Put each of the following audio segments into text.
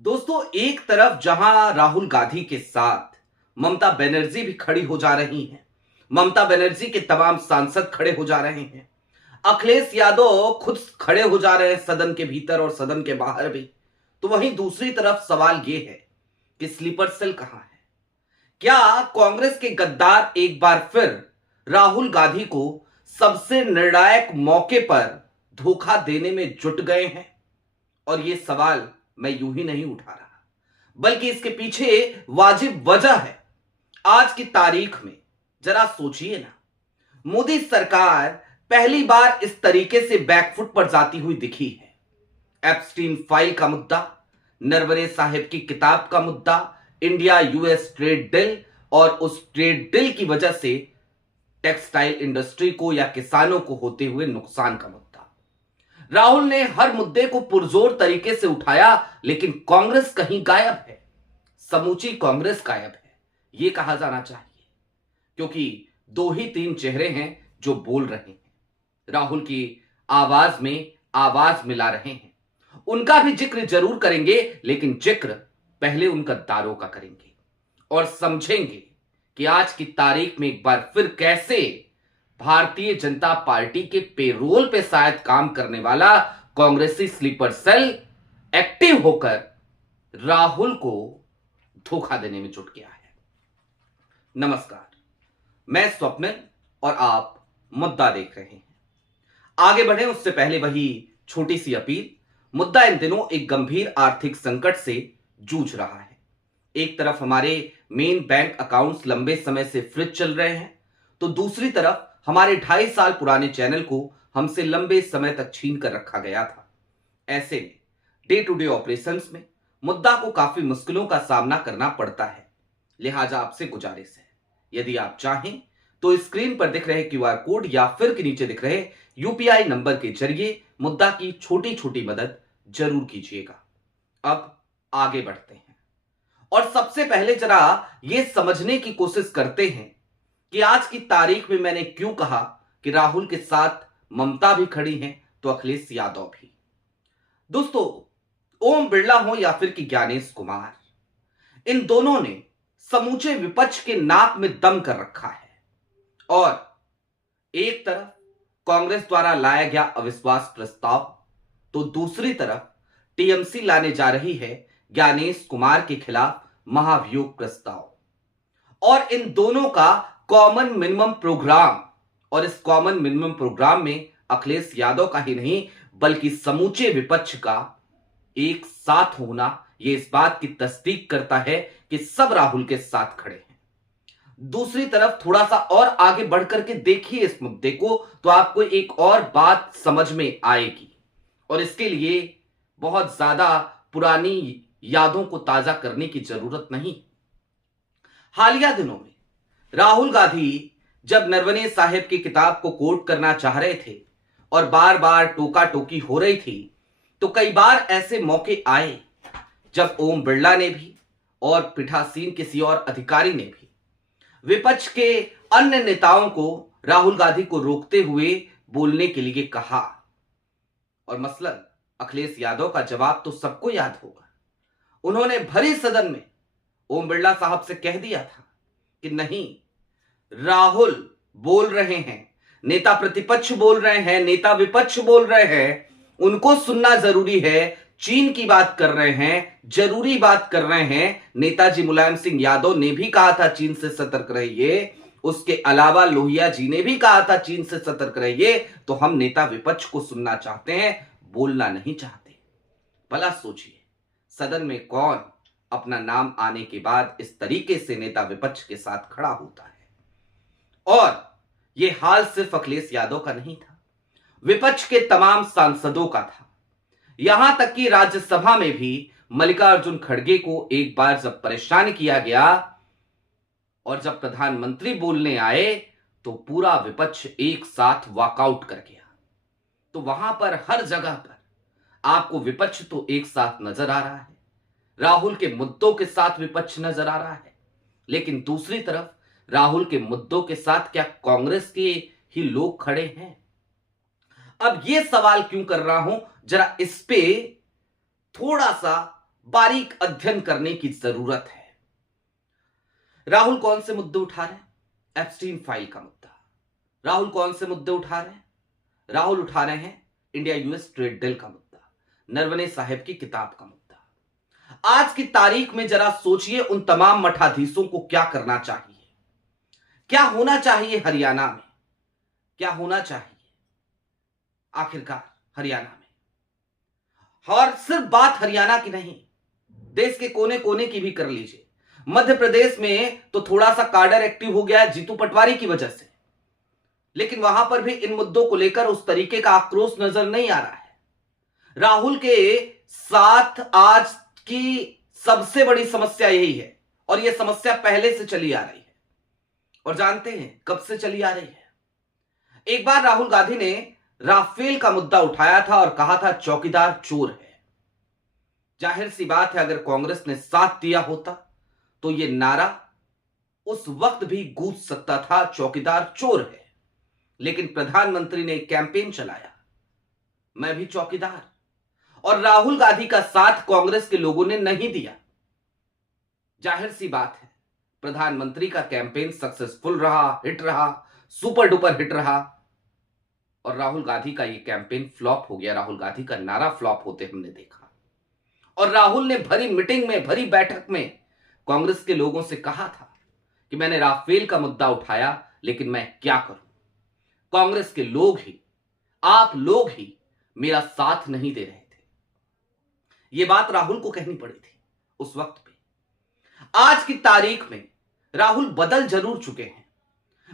दोस्तों, एक तरफ जहां राहुल गांधी के साथ ममता बनर्जी भी खड़ी हो जा रही हैं, ममता बनर्जी के तमाम सांसद खड़े हो जा रहे हैं, अखिलेश यादव खुद खड़े हो जा रहे हैं सदन के भीतर और सदन के बाहर भी। तो वहीं दूसरी तरफ सवाल यह है कि स्लीपर सेल कहां है? क्या कांग्रेस के गद्दार एक बार फिर राहुल गांधी को सबसे निर्णायक मौके पर धोखा देने में जुट गए हैं? और यह सवाल मैं यूं ही नहीं उठा रहा, बल्कि इसके पीछे वाजिब वजह है। आज की तारीख में जरा सोचिए ना, मोदी सरकार पहली बार इस तरीके से बैकफुट पर जाती हुई दिखी है। एप्स्टीन फाइल का मुद्दा, नरवणे साहिब की किताब का मुद्दा, इंडिया यूएस ट्रेड डील और उस ट्रेड डील की वजह से टेक्सटाइल इंडस्ट्री को या किसानों को होते हुए नुकसान का मुद्दा। राहुल ने हर मुद्दे को पुरजोर तरीके से उठाया, लेकिन कांग्रेस कहीं गायब है। समूची कांग्रेस गायब है, यह कहा जाना चाहिए, क्योंकि दो ही तीन चेहरे हैं जो बोल रहे हैं, राहुल की आवाज में आवाज मिला रहे हैं। उनका भी जिक्र जरूर करेंगे, लेकिन जिक्र पहले उन गद्दारों का करेंगे और समझेंगे कि आज की तारीख में एक बार फिर कैसे भारतीय जनता पार्टी के पेरोल पे शायद काम करने वाला कांग्रेसी स्लीपर सेल एक्टिव होकर राहुल को धोखा देने में जुट गया है। नमस्कार, मैं स्वप्निल और आप मुद्दा देख रहे हैं। आगे बढ़े उससे पहले वही छोटी सी अपील। मुद्दा इन दिनों एक गंभीर आर्थिक संकट से जूझ रहा है। एक तरफ हमारे मेन बैंक अकाउंट्स लंबे समय से फ्रीज चल रहे हैं, तो दूसरी तरफ हमारे 2.5 साल पुराने चैनल को हमसे लंबे समय तक छीन कर रखा गया था। ऐसे में डे टू डे ऑपरेशंस में मुद्दा को काफी मुश्किलों का सामना करना पड़ता है। लिहाजा आपसे गुजारिश है, यदि आप चाहें तो स्क्रीन पर दिख रहे क्यूआर कोड या फिर के नीचे दिख रहे यूपीआई नंबर के जरिए मुद्दा की छोटी छोटी मदद जरूर कीजिएगा। अब आगे बढ़ते हैं और सबसे पहले जरा यह समझने की कोशिश करते हैं कि आज की तारीख में मैंने क्यों कहा कि राहुल के साथ ममता भी खड़ी हैं तो अखिलेश यादव भी। दोस्तों, ओम बिरला हो या फिर कि ज्ञानेश कुमार, इन दोनों ने समूचे विपक्ष के नाक में दम कर रखा है। और एक तरफ कांग्रेस द्वारा लाया गया अविश्वास प्रस्ताव, तो दूसरी तरफ टीएमसी लाने जा रही है ज्ञानेश कुमार के खिलाफ महाभियोग प्रस्ताव। और इन दोनों का कॉमन मिनिमम प्रोग्राम, और इस कॉमन मिनिमम प्रोग्राम में अखिलेश यादव का ही नहीं बल्कि समूचे विपक्ष का एक साथ होना यह इस बात की तस्दीक करता है कि सब राहुल के साथ खड़े हैं। दूसरी तरफ थोड़ा सा और आगे बढ़कर के देखिए इस मुद्दे को, तो आपको एक और बात समझ में आएगी। और इसके लिए बहुत ज्यादा पुरानी यादों को ताजा करने की जरूरत नहीं। हालिया दिनों में राहुल गांधी जब नरवणे साहिब की किताब को कोट करना चाह रहे थे और बार बार टोका टोकी हो रही थी, तो कई बार ऐसे मौके आए जब ओम बिरला ने भी और पीठासीन किसी और अधिकारी ने भी विपक्ष के अन्य नेताओं को राहुल गांधी को रोकते हुए बोलने के लिए कहा। और मसलन अखिलेश यादव का जवाब तो सबको याद होगा। उन्होंने भरी सदन में ओम बिरला साहब से कह दिया था कि नहीं, राहुल बोल रहे हैं, नेता प्रतिपक्ष बोल रहे हैं, नेता विपक्ष बोल रहे हैं, उनको सुनना जरूरी है। चीन की बात कर रहे हैं, जरूरी बात कर रहे हैं। नेताजी मुलायम सिंह यादव ने भी कहा था चीन से सतर्क रहिए, उसके अलावा लोहिया जी ने भी कहा था चीन से सतर्क रहिए। तो हम नेता विपक्ष को सुनना चाहते हैं, बोलना नहीं चाहते। भला सोचिए, सदन में कौन अपना नाम आने के बाद इस तरीके से नेता विपक्ष के साथ खड़ा होता है? और यह हाल सिर्फ अखिलेश यादव का नहीं था, विपक्ष के तमाम सांसदों का था। यहां तक कि राज्यसभा में भी मल्लिकार्जुन खड़गे को एक बार जब परेशान किया गया और जब प्रधानमंत्री बोलने आए तो पूरा विपक्ष एक साथ वॉकआउट कर गया। तो वहां पर हर जगह पर आपको विपक्ष तो एक साथ नजर आ रहा है, राहुल के मुद्दों के साथ विपक्ष नजर आ रहा है, लेकिन दूसरी तरफ राहुल के मुद्दों के साथ क्या कांग्रेस के ही लोग खड़े हैं? अब यह सवाल क्यों कर रहा हूं, जरा इस पे थोड़ा सा बारीक अध्ययन करने की जरूरत है। राहुल कौन से मुद्दे उठा रहे हैं? एप्स्टीन फाइल का मुद्दा। राहुल कौन से मुद्दे उठा रहे हैं? राहुल उठा रहे हैं इंडिया यूएस ट्रेड डील का मुद्दा, नरवणे साहब की किताब का मुद्दा। आज की तारीख में जरा सोचिए, उन तमाम मठाधीशों को क्या करना चाहिए, क्या होना चाहिए हरियाणा में, क्या होना चाहिए आखिरकार हरियाणा में। और सिर्फ बात हरियाणा की नहीं, देश के कोने कोने की भी कर लीजिए। मध्य प्रदेश में तो थोड़ा सा कार्डर एक्टिव हो गया है जीतू पटवारी की वजह से, लेकिन वहां पर भी इन मुद्दों को लेकर उस तरीके का आक्रोश नजर नहीं आ रहा है। राहुल के साथ आज की सबसे बड़ी समस्या यही है, और यह समस्या पहले से चली आ रही है। और जानते हैं कब से चली आ रही है? एक बार राहुल गांधी ने राफेल का मुद्दा उठाया था और कहा था चौकीदार चोर है। जाहिर सी बात है, अगर कांग्रेस ने साथ दिया होता तो यह नारा उस वक्त भी गूंज सकता था, चौकीदार चोर है। लेकिन प्रधानमंत्री ने एक कैंपेन चलाया, मैं भी चौकीदार, और राहुल गांधी का साथ कांग्रेस के लोगों ने नहीं दिया। जाहिर सी बात है, प्रधानमंत्री का कैंपेन सक्सेसफुल रहा, हिट रहा, सुपर डुपर हिट रहा, और राहुल गांधी का यह कैंपेन फ्लॉप हो गया। राहुल गांधी का नारा फ्लॉप होते हमने देखा। और राहुल ने भरी मीटिंग में, भरी बैठक में कांग्रेस के लोगों से कहा था कि मैंने राफेल का मुद्दा उठाया, लेकिन मैं क्या करूं, कांग्रेस के लोग ही, आप लोग ही मेरा साथ नहीं दे रहे थे। यह बात राहुल को कहनी पड़ी थी उस वक्त पे। आज की तारीख में राहुल बदल जरूर चुके हैं,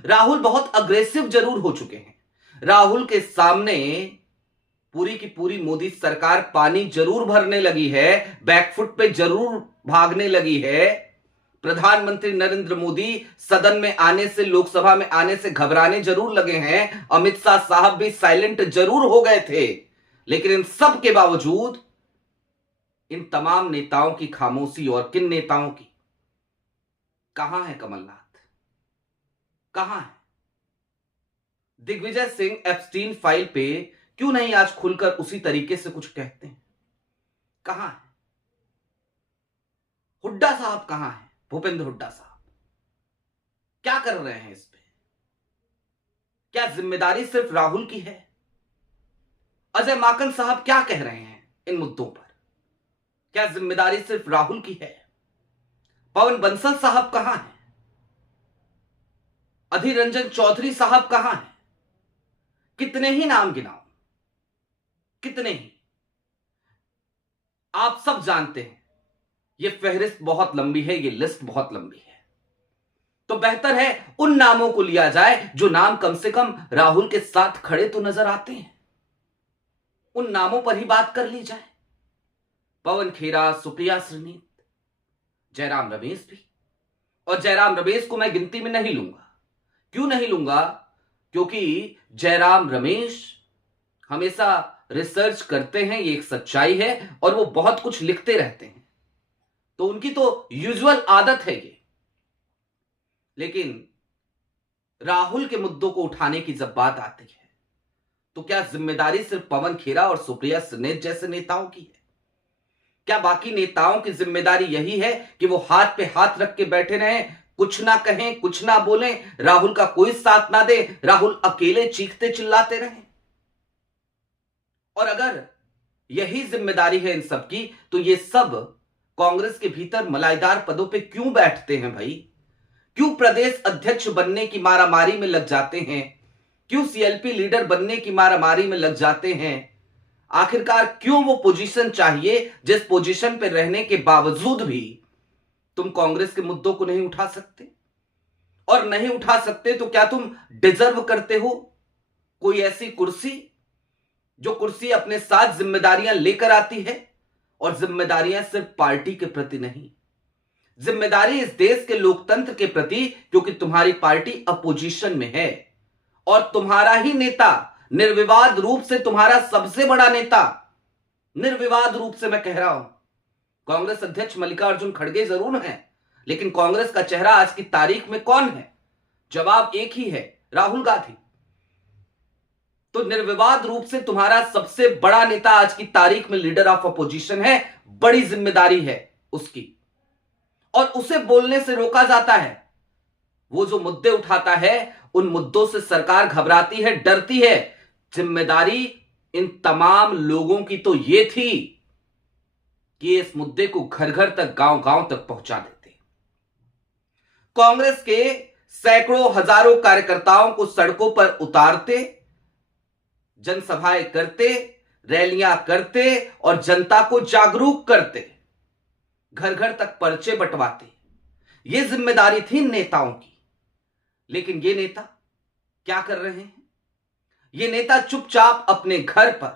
राहुल बहुत अग्रेसिव जरूर हो चुके हैं। राहुल के सामने पूरी की पूरी मोदी सरकार पानी जरूर भरने लगी है, बैकफुट पे जरूर भागने लगी है। प्रधानमंत्री नरेंद्र मोदी सदन में आने से, लोकसभा में आने से घबराने जरूर लगे हैं। अमित शाह साहब भी साइलेंट जरूर हो गए थे, लेकिन इन सब के बावजूद इन तमाम नेताओं की खामोशी, और किन नेताओं की? कहां है कमलनाथ, कहां है दिग्विजय सिंह? एप्स्टीन फाइल पे क्यों नहीं आज खुलकर उसी तरीके से कुछ कहते हैं? कहां है हुड्डा साहब? कहां है भूपेंद्र हुड्डा साहब? क्या कर रहे हैं इस पे? क्या जिम्मेदारी सिर्फ राहुल की है? अजय माकन साहब क्या कह रहे हैं इन मुद्दों पर? क्या जिम्मेदारी सिर्फ राहुल की है? पवन बंसल साहब कहां हैं? अधीर रंजन चौधरी साहब कहां हैं? कितने ही नाम गिनाऊं, कितने ही। आप सब जानते हैं यह फहरिस्त बहुत लंबी है, यह लिस्ट बहुत लंबी है। तो बेहतर है उन नामों को लिया जाए जो नाम कम से कम राहुल के साथ खड़े तो नजर आते हैं। उन नामों पर ही बात कर ली जाए। पवन खेरा, सुप्रिया श्रीनीत, जयराम रमेश भी। और जयराम रमेश को मैं गिनती में नहीं लूंगा। क्यों नहीं लूंगा? क्योंकि जयराम रमेश हमेशा रिसर्च करते हैं, ये एक सच्चाई है, और वो बहुत कुछ लिखते रहते हैं, तो उनकी तो यूजुअल आदत है ये। लेकिन राहुल के मुद्दों को उठाने की जब बात आती है, तो क्या जिम्मेदारी सिर्फ पवन खेरा और सुप्रिया श्रीनेत जैसे नेताओं की है? क्या बाकी नेताओं की जिम्मेदारी यही है कि वो हाथ पे हाथ रख के बैठे रहें, कुछ ना कहें, कुछ ना बोलें, राहुल का कोई साथ ना दे, राहुल अकेले चीखते चिल्लाते रहें? और अगर यही जिम्मेदारी है इन सब की, तो ये सब कांग्रेस के भीतर मलाईदार पदों पे क्यों बैठते हैं भाई? क्यों प्रदेश अध्यक्ष बनने की मारामारी में लग जाते हैं? क्यों सीएलपी लीडर बनने की मारामारी में लग जाते हैं? आखिरकार क्यों वो पोजीशन चाहिए जिस पोजीशन पे रहने के बावजूद भी तुम कांग्रेस के मुद्दों को नहीं उठा सकते? और नहीं उठा सकते तो क्या तुम डिजर्व करते हो कोई ऐसी कुर्सी, जो कुर्सी अपने साथ जिम्मेदारियां लेकर आती है? और जिम्मेदारियां सिर्फ पार्टी के प्रति नहीं, जिम्मेदारी इस देश के लोकतंत्र के प्रति, क्योंकि तुम्हारी पार्टी अपोजिशन में है और तुम्हारा ही नेता निर्विवाद रूप से, तुम्हारा सबसे बड़ा नेता, निर्विवाद रूप से मैं कह रहा हूं, कांग्रेस अध्यक्ष मल्लिकार्जुन खड़गे जरूर हैं, लेकिन कांग्रेस का चेहरा आज की तारीख में कौन है? जवाब एक ही है, राहुल गांधी। तो निर्विवाद रूप से तुम्हारा सबसे बड़ा नेता आज की तारीख में लीडर ऑफ अपोजिशन है, बड़ी जिम्मेदारी है उसकी, और उसे बोलने से रोका जाता है। वो जो मुद्दे उठाता है उन मुद्दों से सरकार घबराती है, डरती है। जिम्मेदारी इन तमाम लोगों की तो ये थी कि इस मुद्दे को घर घर तक, गांव गांव तक पहुंचा देते। कांग्रेस के सैकड़ों हजारों कार्यकर्ताओं को सड़कों पर उतारते, जनसभाएं करते, रैलियां करते और जनता को जागरूक करते, घर घर तक पर्चे बंटवाते। यह जिम्मेदारी थी नेताओं की। लेकिन ये नेता क्या कर रहे हैं? ये नेता चुपचाप अपने घर पर,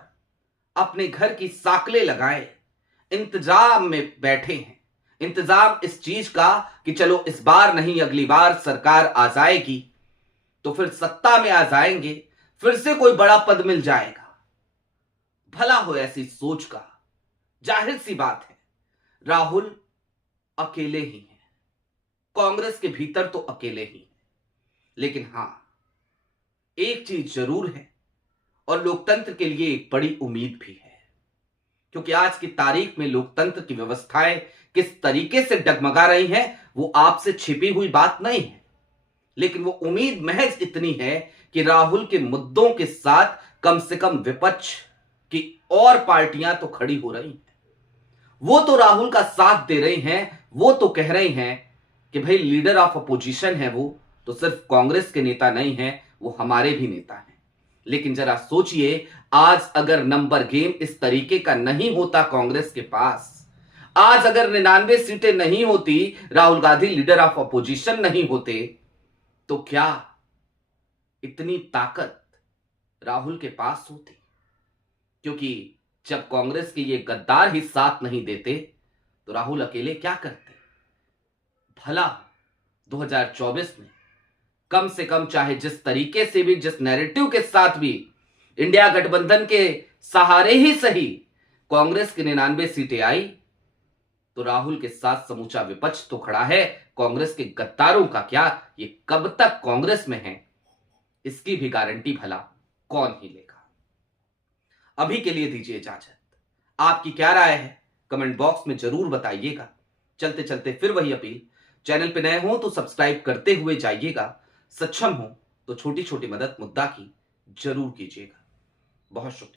अपने घर की साकलें लगाए इंतजाम में बैठे हैं। इंतजाम इस चीज का कि चलो इस बार नहीं, अगली बार सरकार आ जाएगी तो फिर सत्ता में आ जाएंगे, फिर से कोई बड़ा पद मिल जाएगा। भला हो ऐसी सोच का। जाहिर सी बात है, राहुल अकेले ही हैं, कांग्रेस के भीतर तो अकेले ही हैं। लेकिन हां, एक चीज जरूर है और लोकतंत्र के लिए एक बड़ी उम्मीद भी है, क्योंकि आज की तारीख में लोकतंत्र की व्यवस्थाएं किस तरीके से डगमगा रही हैं वो आपसे छिपी हुई बात नहीं है। लेकिन वो उम्मीद महज इतनी है कि राहुल के मुद्दों के साथ कम से कम विपक्ष की और पार्टियां तो खड़ी हो रही हैं। वो तो राहुल का साथ दे रही हैं, वो तो कह रही हैं कि भाई लीडर ऑफ अपोजिशन है वो, तो सिर्फ कांग्रेस के नेता नहीं है, वो हमारे भी नेता हैं। लेकिन जरा सोचिए, आज अगर नंबर गेम इस तरीके का नहीं होता कांग्रेस के पास, आज अगर 99 सीटें नहीं होती, Rahul Gandhi leader of opposition नहीं होते, तो क्या इतनी ताकत राहुल के पास होती? क्योंकि जब कांग्रेस के ये गद्दार ही साथ नहीं देते तो राहुल अकेले क्या करते? भला 2024 में कम से कम, चाहे जिस तरीके से भी, जिस नैरेटिव के साथ भी इंडिया गठबंधन के सहारे ही सही कांग्रेस की 99 सीटें आई, तो राहुल के साथ समूचा विपक्ष तो खड़ा है। कांग्रेस के गद्दारों का क्या, ये कब तक कांग्रेस में है, इसकी भी गारंटी भला कौन ही लेगा। अभी के लिए दीजिए इजाजत। आपकी क्या राय है कमेंट बॉक्स में जरूर बताइएगा। चलते चलते फिर वही अपील, चैनल पे नए हो तो सब्सक्राइब करते हुए जाइएगा, सक्षम हो तो छोटी छोटी मदद मुद्दा की जरूर कीजिएगा। बहुत शुक्रिया।